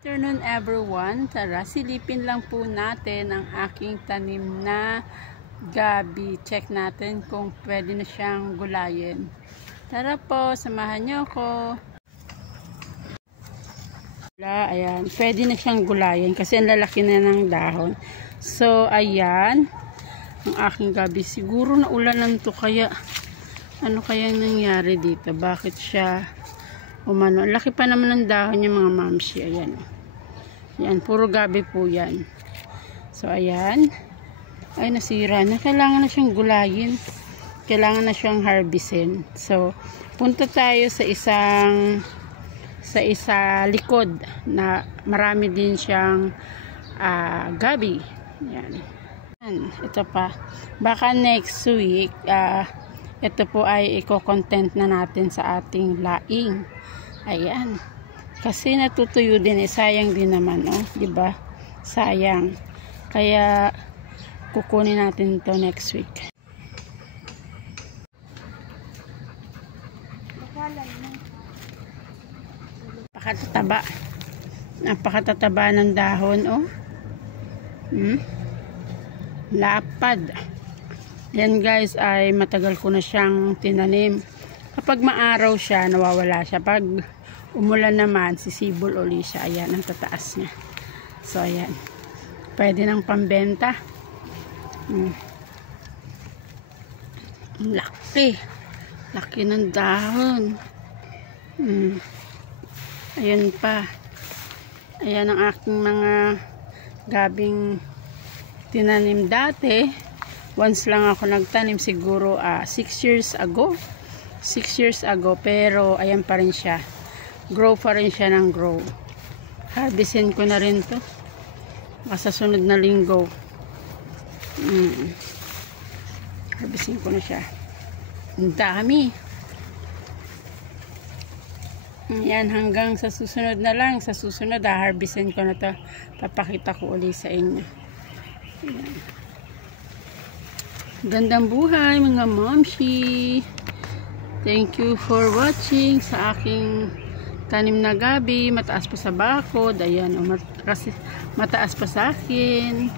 Good afternoon everyone. Tara, silipin lang po natin ang aking tanim na gabi. Check natin kung pwede na siyang gulayin. Tara po, samahan niyo ako. Ayan, pwede na siyang gulayin kasi ang lalaki na ng dahon. So, ayan ang aking gabi. Siguro naulanan to kaya ano kayang nangyari dito? Bakit siya umano? Laki pa naman ng dahon niya mga mamsi. Ayan. Yan, puro gabi po yan. So, ayan. Ay, nasira na. Kailangan na siyang gulayin. Kailangan na siyang harvestin. So, punta tayo sa isa likod na marami din siyang gabi. Yan. Ito pa. Baka next week, ito po ay i-content na natin sa ating laing. Ayan. Kasi natutuyo din, sayang din naman, oh, 'di ba? Sayang. Kaya kukunin natin 'to next week. Napakatataba. Napakatataba ng dahon, oh. Lapad. Yan guys ay matagal ko na siyang tinanim. Kapag maaraw siya, nawawala siya. Pag umulan naman, sisibol uli siya. Ayan, ang tataas niya. So, ayan. Pwede nang pambenta. Laki. Laki ng dahon. Ayun pa. Ayan ang aking mga gabing tinanim dati. Once lang ako nagtanim, siguro 6 years ago. 6 years ago. Pero, ayan pa rin siya. Grow pa rin siya ng grow. Harvestin ko na rin to. Sa sunod na linggo. Harvestin ko na siya. Ang dami. Yan, hanggang sa susunod na lang. Sa susunod, harvestin ko na to. Papakita ko ulit sa inyo. Yan. Gandang buhay mga momshi. Thank you for watching sa aking tanim na gabi. Mataas pa sa bakod. Ayan, kasi mataas pa sa akin.